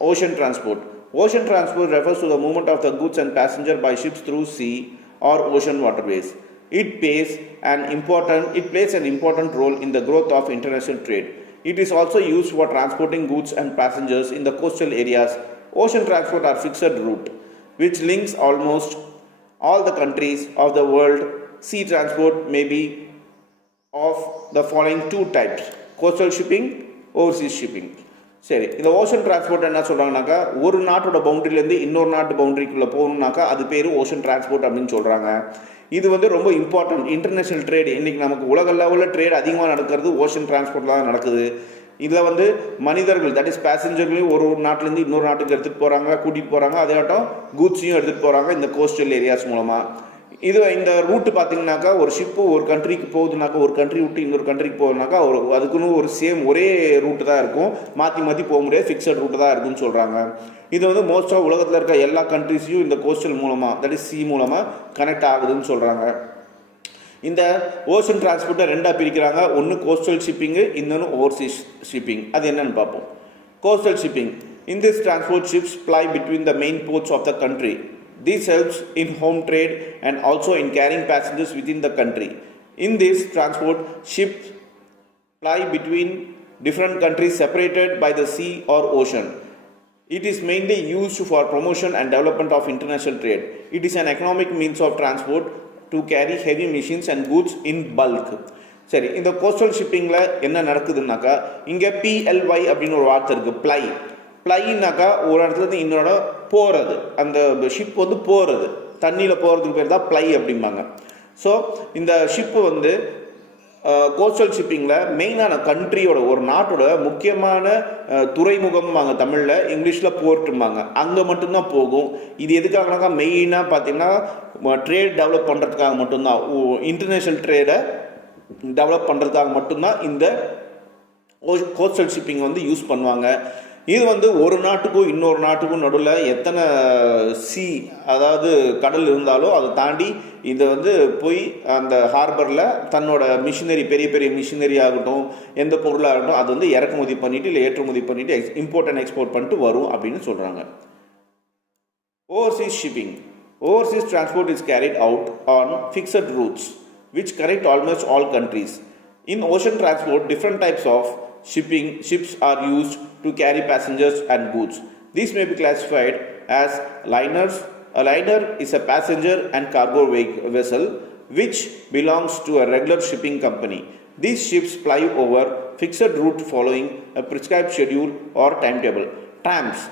Ocean transport. Ocean transport refers to the movement of the goods and passengers by ships through sea or ocean waterways. It plays an important role in the growth of international trade. It is also used for transporting goods and passengers in the coastal areas. Ocean transport are fixed route, which links almost all the countries of the world. Sea transport may be of the following two types: coastal shipping, overseas shipping. சரி, இந்த ocean transport என்ன சொல்கிறாங்கனாக்கா, ஒரு நாட்டோட பவுண்டரியிலேருந்து இன்னொரு நாட்டு பவுண்டரிக்குள்ளே போகணுன்னாக்கா அது பேர் ocean transport அப்படின்னு சொல்கிறாங்க. இது ரொம்ப இம்பார்ட்டன்ட் இன்டர்நேஷ்னல் ட்ரேட். இன்றைக்கி நமக்கு உலக லெவலில் ட்ரேட் அதிகமாக நடக்கிறது ஓஷன் டிரான்ஸ்போர்ட்டில் தான் நடக்குது. இதில் மனிதர்கள், தட் இஸ் பேசஞ்சர்களையும் ஒரு நாட்டிலேருந்து இன்னொரு நாட்டுக்கு எடுத்துகிட்டு போகிறாங்க, கூட்டிகிட்டு போகிறாங்க. அதேட்டம் கூட்ஸையும் எடுத்துகிட்டு போகிறாங்க இந்த கோஸ்டல் ஏரியாஸ் மூலமாக. இந்த ரூட்டு பார்த்தீங்கன்னாக்கா, ஒரு ஷிப்பு ஒரு கண்ட்ரிக்கு போகுதுனாக்கா, ஒரு கண்ட்ரி விட்டு இன்னொரு கண்ட்ரிக்கு போகுதுனாக்கா அதுக்குன்னு ஒரு ஒரே ரூட்டு தான் இருக்கும், மாற்றி போக முடியாது, ஃபிக்ஸட் ரூட்டு தான் இருக்குன்னு சொல்கிறாங்க. இது மோஸ்ட்டாக உலகத்தில் இருக்க எல்லா கண்ட்ரிஸையும் இந்த கோஸ்டல் மூலமாக, தட் இஸ் சி மூலமாக கனெக்ட் ஆகுதுன்னு சொல்கிறாங்க. இந்த ஓஷன் டிரான்ஸ்போர்ட்டை ரெண்டாக பிரிக்கிறாங்க. ஒன்று கோஸ்டல் ஷிப்பிங்கு, இன்னொன்று ஓவர்சீஸ் ஷிப்பிங். அது என்னன்னு பார்ப்போம். Coastal shipping. In this transport, ships ply between the main ports of the country. This helps in home trade and also in carrying passengers within the country. In this transport, ships ply between different countries separated by the sea or ocean. It is mainly used for promotion and development of international trade. It is an economic means of transport to carry heavy machines and goods in bulk. சரி, இந்த coastal ஷிப்பிங்கில் என்ன நடக்குதுன்னாக்கா, இங்கே PLY அப்படின்னு ஒரு வார்த்தை இருக்குது, ply. ப்ளைனாக்கா ஒரு இடத்துலேருந்து இன்னொரு இடம் போகிறது, அந்த ஷிப் போகிறது, தண்ணியில் போகிறதுக்கு பேர் தான் ப்ளை அப்படிம்பாங்க. ஸோ இந்த ஷிப்பு கோஸ்டல் ஷிப்பிங்கில் மெயினான கண்ட்ரியோட, ஒரு நாட்டோட முக்கியமான துறைமுகம்பாங்க தமிழில், இங்கிலீஷில் போர்ட்டும்பாங்க, அங்கே மட்டும்தான் போகும். இது எதுக்காகனாக்கா, மெயினாக பார்த்தீங்கன்னா ட்ரேட் டெவலப் பண்ணுறதுக்காக மட்டும்தான், இன்டர்நேஷ்னல் ட்ரேடை டெவலப் பண்ணுறதுக்காக மட்டும்தான் இந்த கோஸ்டல் ஷிப்பிங் யூஸ் பண்ணுவாங்க. இது ஒரு நாட்டுக்கும் இன்னொரு நாட்டுக்கும் நடுவில் எத்தனை அதாவது கடல் இருந்தாலும் அதை தாண்டி இது போய் அந்த ஹார்பரில் தன்னோட மிஷினரி, பெரிய பெரிய மிஷினரி ஆகட்டும், எந்த பொருளாகட்டும், அது இறக்குமதி பண்ணிவிட்டு இல்லை ஏற்றுமதி பண்ணிவிட்டு இம்போர்ட் அண்ட் எக்ஸ்போர்ட் பண்ணிட்டு வரும் அப்படின்னு சொல்கிறாங்க. Overseas shipping. Overseas transport is carried out on fixed routes which connect almost all countries. In ocean transport, different types of ships are used to carry passengers and goods. These may be classified as liners. A liner is a passenger and cargo vessel which belongs to a regular shipping company. These ships ply over fixed route following a prescribed schedule or timetable. Trams.